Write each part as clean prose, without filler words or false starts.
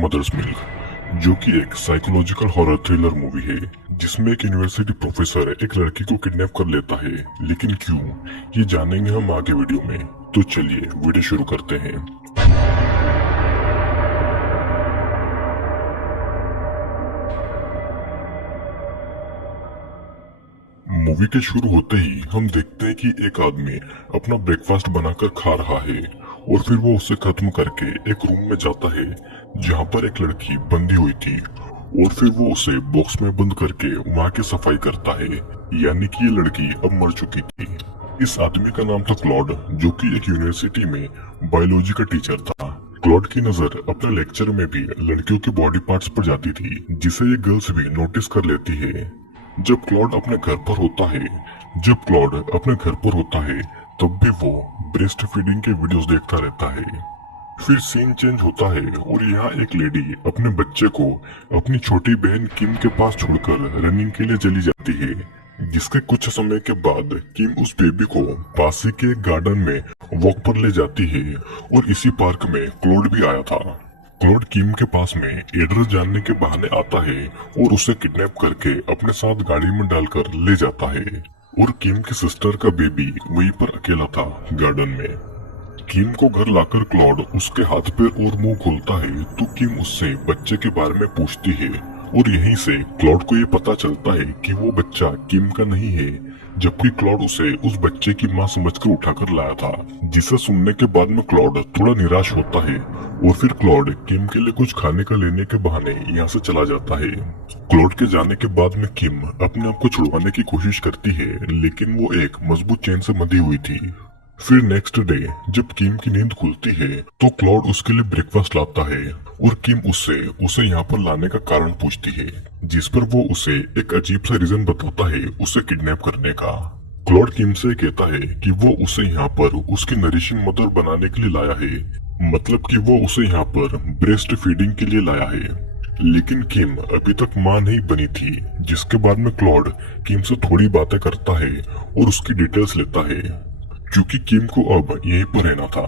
Mother's milk, जो कि एक साइकोलॉजिकल हॉरर थ्रिलर मूवी है जिसमें एक यूनिवर्सिटी प्रोफेसर एक लड़की को किडनैप कर लेता है। लेकिन क्यों, ये जानेंगे हम आगे वीडियो में। तो चलिए वीडियो शुरू करते हैं। मूवी के शुरू होते ही हम देखते हैं कि एक आदमी अपना ब्रेकफास्ट बनाकर खा रहा है और फिर वो उसे खत्म करके एक रूम में जाता है जहाँ पर एक लड़की बंधी हुई थी और फिर वो उसे बॉक्स में बंद करके वहाँ की सफाई करता है। यानी कि ये लड़की अब मर चुकी थी। इस आदमी का नाम था क्लॉड, जो कि एक यूनिवर्सिटी में बायोलॉजी का टीचर था। क्लॉड की नजर अपने लेक्चर में भी लड़कियों के बॉडी पार्ट्स पर जाती थी, जिसे ये गर्ल्स भी नोटिस कर लेती है। जब क्लॉड अपने घर पर होता है तब भी वो ब्रेस्ट फीडिंग के वीडियोस देखता रहता है। फिर सीन चेंज होता है और यहाँ एक लेडी अपने बच्चे को अपनी छोटी बहन किम के पास छोड़कर रनिंग के लिए चली जाती है। जिसके कुछ समय के बाद किम उस बेबी को पास ही के गार्डन में वॉक पर ले जाती है और इसी पार्क में क्लॉड भी आया था। क्लॉड किम के पास में एड्रेस जानने के बहाने आता है और उसे किडनैप करके अपने साथ गाड़ी में डालकर ले जाता है। और किम की सिस्टर का बेबी वहीं पर अकेला था गार्डन में। किम को घर लाकर क्लॉड उसके हाथ पैर और मुंह खोलता है तो किम उससे बच्चे के बारे में पूछती है और यहीं से क्लॉड को ये पता चलता है कि वो बच्चा किम का नहीं है, जबकि क्लॉड उसे उस बच्चे की मां समझकर उठाकर लाया था। जिसे सुनने के बाद में क्लॉड थोड़ा निराश होता है और फिर क्लॉड किम के लिए कुछ खाने का लेने के बहाने यहाँ से चला जाता है। क्लॉड के जाने के बाद में किम अपने आप को छुड़वाने की कोशिश करती है, लेकिन वो एक मजबूत चेन से बंधी हुई थी। फिर नेक्स्ट डे जब किम की नींद खुलती है तो क्लॉड उसके लिए ब्रेकफास्ट लाता है और किम उसे यहाँ पर लाने का कारण पूछती है, जिस पर वो उसे एक अजीब सा रीजन बताता है उसे किडनैप करने का। क्लॉड किम से कहता है कि वो उसे यहाँ पर उसकी नरिशिंग मदर बनाने के लिए लाया है, मतलब कि वो उसे यहाँ पर ब्रेस्ट फीडिंग के लिए लाया है। लेकिन किम अभी तक मां नहीं बनी थी, जिसके बाद में क्लॉड किम से थोड़ी बातें करता है और उसकी डिटेल्स लेता है, क्योंकि किम को अब यहीं पर रहना था।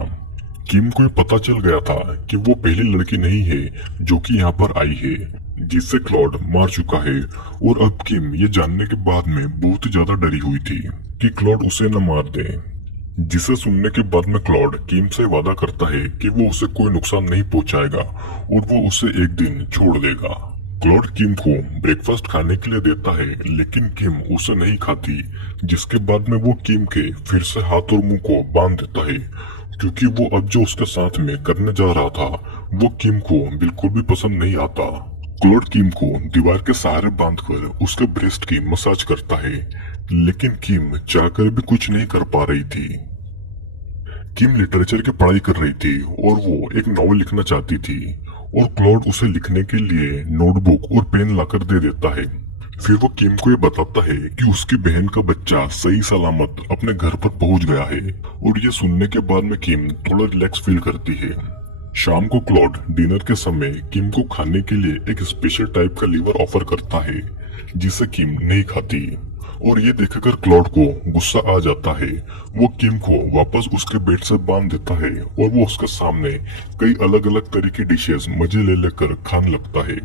किम को पता चल गया था कि वो पहली लड़की नहीं है जो कि यहाँ पर आई है, जिससे क्लॉड मार चुका है। और अब किम ये जानने के बाद में बहुत ज्यादा डरी हुई थी कि क्लॉड उसे न मार दे। जिसे सुनने के बाद में क्लॉड किम से वादा करता है कि वो उसे कोई नुकसान नहीं पहुंचाएगा और वो उसे एक दिन छोड़ देगा। क्लॉड किम को ब्रेकफास्ट खाने के लिए देता है, लेकिन किम उसे नहीं खाती, जिसके बाद में वो किम के फिर से हाथ और मुंह को बांध देता है, क्योंकि वो अब जो उसके साथ में करने जा रहा था वो किम को बिल्कुल भी पसंद नहीं आता। क्लॉड किम को दीवार के सहारे बांधकर उसके ब्रेस्ट की मसाज करता है, लेकिन किम चाहकर भी कुछ नहीं कर पा रही थी। किम लिटरेचर की पढ़ाई कर रही थी और वो एक नॉवल लिखना चाहती थी और क्लॉड उसे लिखने के लिए नोटबुक और पेन लाकर दे देता है। फिर वो किम को ये बताता है कि उसकी बहन का बच्चा सही सलामत अपने घर पर पहुंच गया है और ये सुनने के बाद में किम थोड़ा रिलैक्स फील करती है। शाम को क्लॉड डिनर के समय किम को खाने के लिए एक स्पेशल टाइप का लीवर ऑफर करता है, जिसे किम नहीं खाती। और ये देखकर क्लॉड को गुस्सा आ जाता है। वो किम को वापस उसके बेड से बांध देता है और वो उसके सामने कई अलग अलग तरह की डिशेस मजे ले लेकर खाने लगता है।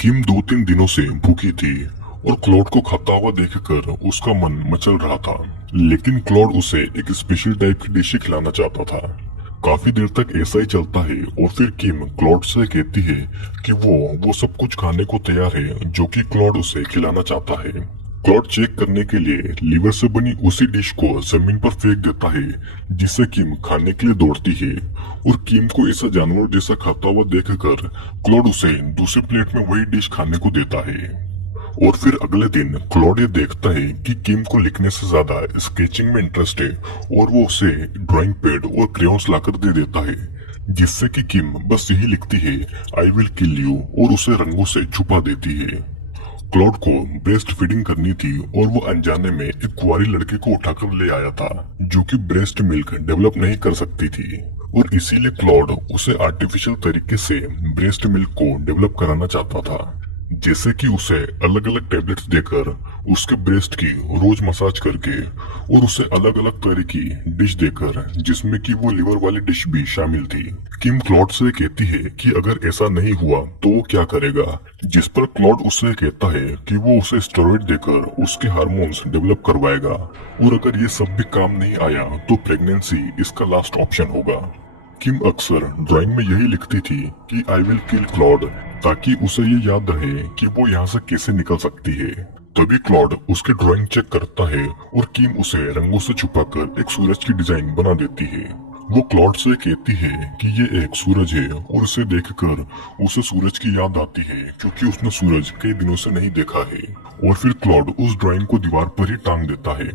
किम 2-3 दिनों से भूखी थी और क्लॉड को खाता हुआ देखकर उसका मन मचल रहा था, लेकिन क्लॉड उसे एक स्पेशल टाइप की डिश खिलाना चाहता था। काफी देर तक ऐसा ही चलता है और फिर किम क्लॉड से कहती है कि वो सब कुछ खाने को तैयार है जो कि क्लॉड उसे खिलाना चाहता है। क्लॉड चेक करने के लिए लीवर से बनी उसी डिश को जमीन पर फेंक देता है, जिसे किम खाने के लिए दौड़ती है। और किम को ऐसा जानवर जैसा खाता हुआ देखकर क्लॉड उसे दूसरी प्लेट में वही डिश खाने को देता है। और फिर अगले दिन क्लॉड ये देखता है कि किम को लिखने से ज्यादा स्केचिंग में इंटरेस्ट है और वो उसे ड्राइंग पैड और क्रेयॉन्स लाकर दे देता है, जिससे कि किम बस यही लिखती है आई विल किल यू और उसे रंगों से छुपा देती है। क्लॉड को ब्रेस्ट फीडिंग करनी थी और वो अनजाने में एक कुंवारी लड़के को उठाकर ले आया था, जो कि ब्रेस्ट मिल्क डेवलप नहीं कर सकती थी और इसीलिए क्लॉड उसे आर्टिफिशियल तरीके से ब्रेस्ट मिल्क को डेवलप कराना चाहता था, जैसे कि उसे अलग अलग टेबलेट्स देकर उसके ब्रेस्ट की रोज मसाज करके और उसे अलग अलग तरह की डिश देकर, जिसमें कि वो लिवर वाली डिश भी शामिल थी। किम क्लॉड से कहती है कि अगर ऐसा नहीं हुआ तो वो क्या करेगा, जिस पर क्लॉड उससे कहता है कि वो उसे स्टेरॉइड देकर उसके हार्मोन्स डेवलप करवाएगा और अगर ये सब भी काम नहीं आया तो प्रेगनेंसी इसका लास्ट ऑप्शन होगा। किम अक्सर ड्राइंग में यही लिखती थी कि आई विल किल क्लॉड, ताकि उसे ये याद रहे कि वो यहाँ से कैसे निकल सकती है। तभी क्लॉड उसके ड्राइंग चेक करता है और किम उसे रंगों से छुपाकर एक सूरज की डिजाइन बना देती है। वो क्लॉड से कहती है कि ये एक सूरज है और उसे देखकर उसे सूरज की याद आती है, क्योंकि उसने सूरज कई दिनों से नहीं देखा है। और फिर क्लॉड उस ड्राइंग को दीवार पर ही टांग देता है।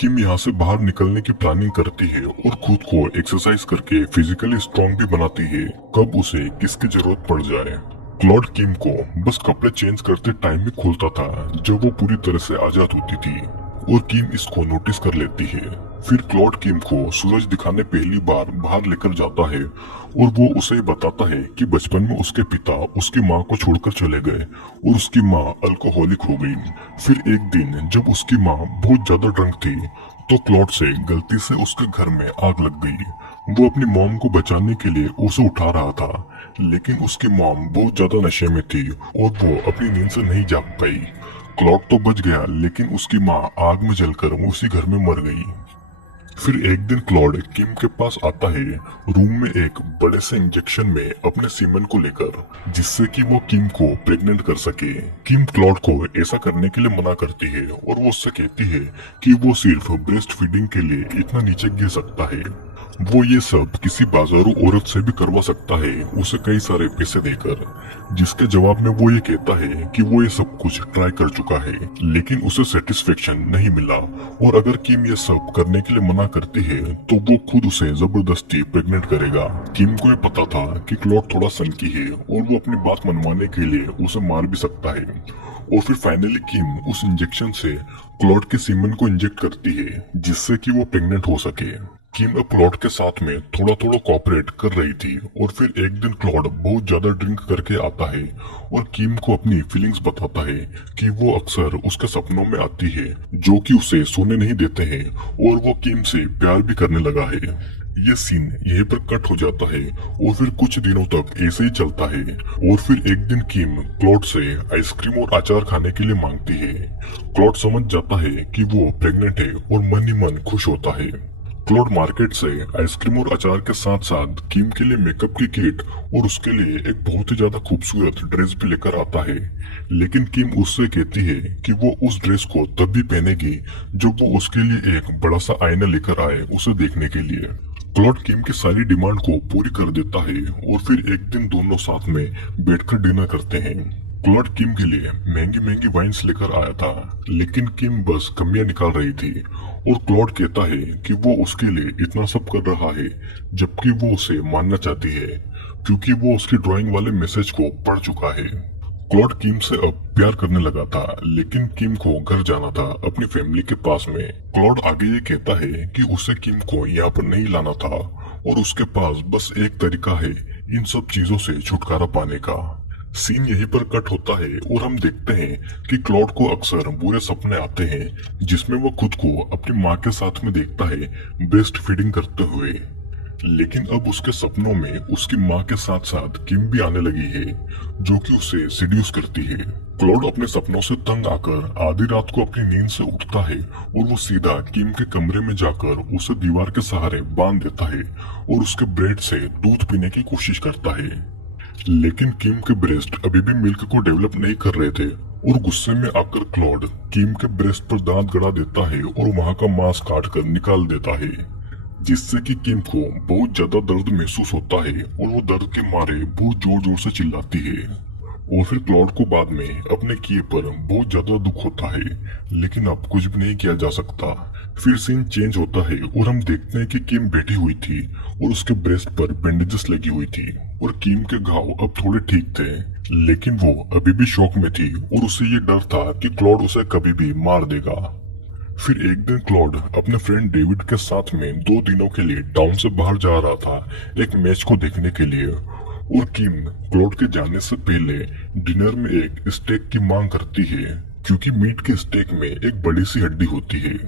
किम यहाँ से बाहर निकलने की प्लानिंग करती है और खुद को एक्सरसाइज करके फिजिकली स्ट्रॉन्ग भी बनाती है, कब उसे किसकी जरूरत पड़ जाए। क्लॉड किम को बस कपड़े चेंज करते टाइम ही खोलता था जब वो पूरी तरह से आजाद होती थी और किम इसको नोटिस कर लेती है। फिर क्लॉड किम को सूरज दिखाने पहली बार बाहर लेकर जाता है और वो उसे बताता है कि बचपन में उसके पिता उसकी माँ को छोड़कर चले गए और उसकी माँ अल्कोहलिक हो गई। फिर एक दिन जब उसकी माँ बहुत ज्यादा ड्रंक थी तो क्लॉड से गलती से उसके घर में आग लग गई। वो अपनी मॉम को बचाने के लिए उसे उठा रहा था, लेकिन उसकी मॉम बहुत ज्यादा नशे में थी और वो अपनी नींद से नहीं जाग पाई। क्लॉड तो बच गया, लेकिन उसकी माँ आग में जलकर उसी घर में मर गई। फिर एक दिन क्लॉड किम के पास आता है रूम में एक बड़े से इंजेक्शन में अपने सीमन को लेकर, जिससे कि वो किम को प्रेग्नेंट कर सके। किम क्लॉड को ऐसा करने के लिए मना करती है और वो उससे कहती है कि वो सिर्फ ब्रेस्ट फीडिंग के लिए इतना नीचे गिर सकता है। वो ये सब किसी बाजारू औरत से भी करवा सकता है, उसे कई सारे पैसे देकर। जिसके जवाब में वो ये कहता है कि वो ये सब कुछ ट्राई कर चुका है, लेकिन उसे सेटिस्फेक्शन नहीं मिला और अगर किम ये सब करने के लिए मना करती है तो वो खुद उसे जबरदस्ती प्रेग्नेंट करेगा। किम को ये पता था कि क्लॉड थोड़ा सनकी है और वो अपनी बात मनवाने के लिए उसे मार भी सकता है। और फिर फाइनली किम उस इंजेक्शन से क्लॉड के सीमन को इंजेक्ट करती है, जिससे कि वो प्रेग्नेंट हो सके। किम अब क्लॉड के साथ में थोड़ा थोड़ा कोऑपरेट कर रही थी और फिर एक दिन क्लॉड बहुत ज्यादा ड्रिंक करके आता है और किम को अपनी फीलिंग्स बताता है कि वो अक्सर उसके सपनों में आती है, जो कि उसे सोने नहीं देते हैं और वो किम से प्यार भी करने लगा है। ये सीन यहीं पर कट हो जाता है और फिर कुछ दिनों तक ऐसे ही चलता है। और फिर एक दिन किम क्लॉड से आइसक्रीम और अचार खाने के लिए मांगती है। क्लॉड समझ जाता है कि वो प्रेग्नेंट है और मन ही मन खुश होता है। क्लॉड मार्केट से आइसक्रीम और अचार के साथ साथ किम के लिए मेकअप की किट और उसके लिए एक बहुत ही ज्यादा खूबसूरत ड्रेस भी लेकर आता है, लेकिन किम उससे कहती है कि वो उस ड्रेस को तब भी पहनेगी जब वो उसके लिए एक बड़ा सा आईना लेकर आए उसे देखने के लिए। क्लॉड किम की सारी डिमांड को पूरी कर देता है और फिर एक दिन दोनों साथ में बैठकर डिनर करते हैं। क्लॉड किम के लिए महंगी महंगी वाइन्स लेकर आया था, लेकिन किम बस कमियां निकाल रही थी और क्लॉड कहता है कि वो उसके लिए इतना सब कर रहा है, जबकि वो उसे मानना चाहती है क्योंकि वो उसकी ड्राइंग वाले मैसेज को पढ़ चुका है। क्लॉड किम से अब प्यार करने लगा था, लेकिन किम को घर जाना था अपनी फैमिली के पास में। क्लॉड आगे ये कहता है कि उसे किम को यहाँ पर नहीं लाना था और उसके पास बस एक तरीका है इन सब चीजों से छुटकारा पाने का। सीन यहीं पर कट होता है और हम देखते हैं कि क्लॉड को अक्सर बुरे सपने आते हैं, जिसमें वो खुद को अपनी माँ के साथ में देखता है ब्रेस्ट फीडिंग करते हुए। लेकिन अब उसके सपनों में उसकी माँ के साथ साथ किम भी आने लगी है, जो कि उसे सिड्यूस करती है। क्लॉड अपने सपनों से तंग आकर आधी रात को अपनी नींद से उठता है और वो सीधा किम के कमरे में जाकर उसे दीवार के सहारे बांध देता है और उसके ब्रेड से दूध पीने की कोशिश करता है। लेकिन किम के ब्रेस्ट अभी भी मिल्क को डेवलप नहीं कर रहे थे और गुस्से में आकर क्लॉड किम के ब्रेस्ट पर दांत गड़ा देता है और वहां का मांस काट कर निकाल देता है, जिससे कि किम को बहुत ज्यादा दर्द महसूस होता है और वो दर्द के मारे बहुत जोर जोर से चिल्लाती है। और फिर क्लॉड को बाद में अपने किए पर बहुत ज्यादा दुख होता है, लेकिन अब कुछ भी नहीं किया जा सकता। फिर सीन चेंज होता है और हम देखते हैं कि किम बैठी हुई थी और उसके ब्रेस्ट पर बैंडेजेस लगी हुई थी और किम के घाव अब थोड़े ठीक थे, लेकिन वो अभी भी शॉक में थी और उसे ये डर था कि क्लॉड उसे कभी भी मार देगा। फिर एक दिन क्लॉड अपने फ्रेंड डेविड के साथ में 2 दिनों के लिए टाउन से बाहर जा रहा था एक मैच को देखने के लिए और किम क्लॉड के जाने से पहले डिनर में एक स्टेक की मांग करती है, क्योंकि मीट के स्टेक में एक बड़ी सी हड्डी होती है।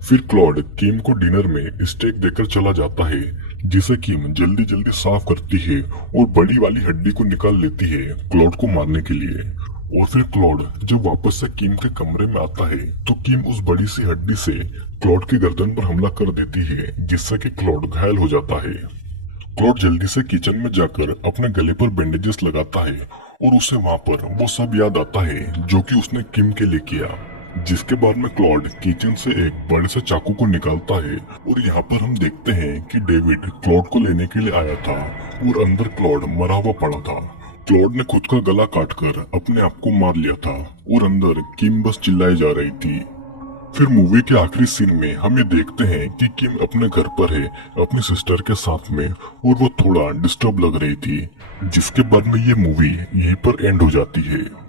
फिर क्लॉड किम को डिनर में स्टेक देकर चला जाता है, जिसे किम जल्दी जल्दी साफ करती है और बड़ी वाली हड्डी को निकाल लेती है क्लॉड को मारने के लिए। और फिर क्लॉड जब वापस से किम के कमरे में आता है तो किम उस बड़ी सी हड्डी से क्लॉड की गर्दन पर हमला कर देती है, जिससे कि क्लॉड घायल हो जाता है। क्लॉड जल्दी से किचन में जाकर अपने गले पर बैंडेजेस लगाता है और उसे वहां पर वो सब याद आता है जो कि उसने किम के लिए किया। जिसके बाद में क्लॉड किचन से एक बड़े से चाकू को निकालता है और यहाँ पर हम देखते हैं कि डेविड क्लॉड को लेने के लिए आया था और अंदर क्लॉड मरा हुआ पड़ा था। क्लॉड ने खुद का गला काटकर अपने आप को मार लिया था और अंदर किम बस चिल्लाई जा रही थी। फिर मूवी के आखिरी सीन में हम ये देखते हैं कि किम अपने घर पर है अपनी सिस्टर के साथ में और वो थोड़ा डिस्टर्ब लग रही थी। जिसके बाद में ये मूवी यहीं पर एंड हो जाती है।